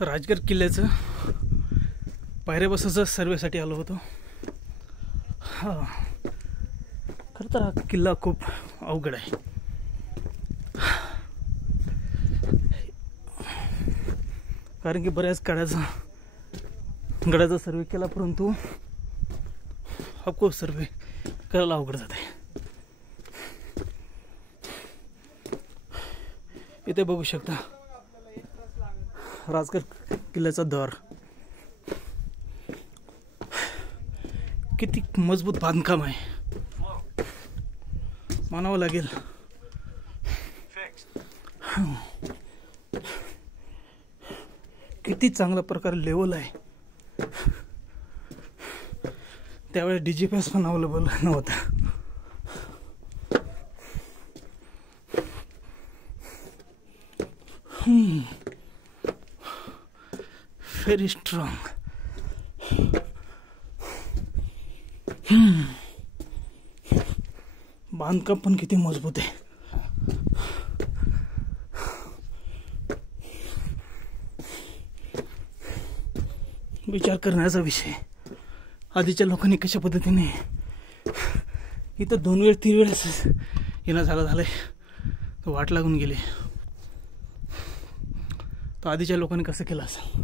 राजगड किल्ल्याचं पायऱ्या बसायचं सर्वेसाठी आलो होतो. हां, खरं तर हा किल्ला खूप अवघड आहे. कारण की बऱ्याच गडाचा सर्वे केला, परंतु ऑफकोर्स सर्वे करायला अवघड जात आहे. इथे बघू शकता राजगड किल्ल्याचा दर. किती मजबूत बांधकाम आहे मानावं लागेल. किती चांगल्या प्रकारे लेवल आहे. त्यावेळेस DGPS पण अवेलेबल नव्हता. Very strong. बांधकाम पण किती मजबूत आहे. विचार करण्याचा विषय. आधीच्या लोकांनी कशा पद्धतीने इथं 2 वेळ 3 वेळेस येणं झालंय, वाट लागून गेली. तर आधीच्या लोकांनी कसं केलं असेल.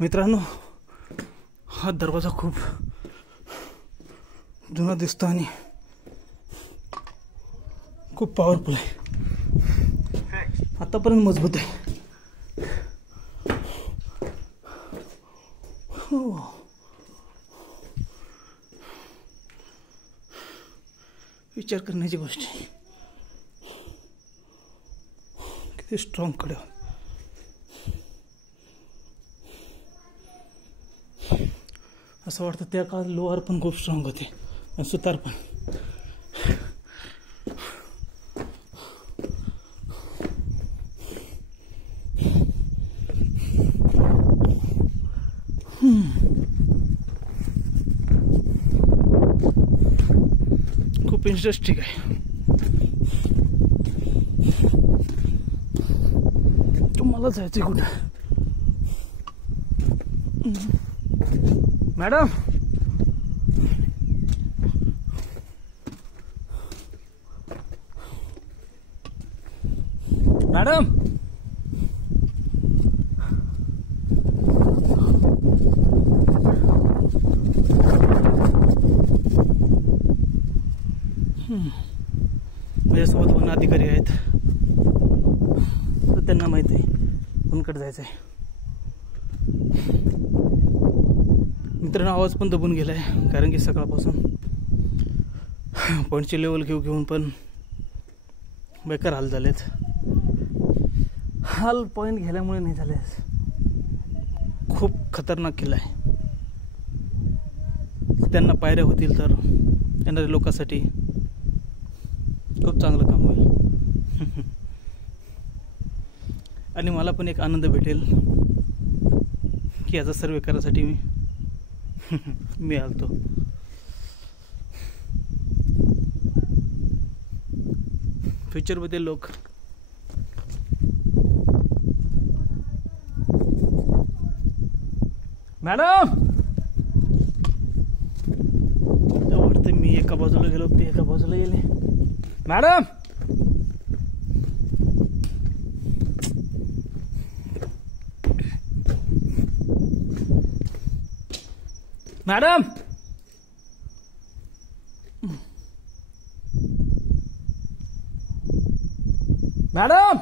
मित्रांनो, हा दरवाजा खूप जुना दिसतो आणि खूप पॉवरफुल आहे. आतापर्यंत मजबूत आहे. विचार करण्याची गोष्ट आहे. किती स्ट्रॉंग कडे. असं वाटतं त्या काळात लोहार पण खूप स्ट्रॉंग होते आणि सुतार पण. खूप इंटरेस्टिंग आहे. तुम्हाला जायचं कुठं मॅडम? मॅडम, माझ्यासोबत वन अधिकारी आहेत, तर त्यांना माहिती आहे कोणकडे जायचं आहे. मित्रांनो, आवाज पण दबून गेलाय कारण की सकाळपासून पॉईंटचे लेवल घेऊन पण बेकार हाल झालेत. हाल पॉईंट गेल्यामुळे नाही झाले. खूप खतरनाक किल्ला आहे. त्यांना पायऱ्या होतील तर येणाऱ्या लोकांसाठी खूप चांगलं काम होईल. आणि मला पण एक आनंद भेटेल की याचा सर्वे करायसाठी मी आलतो. फ्युचरमध्ये लोक मॅडम वाटतं मी एका बाजूला गेलो, ते एका बाजूला गेले. Madam, madam, madam.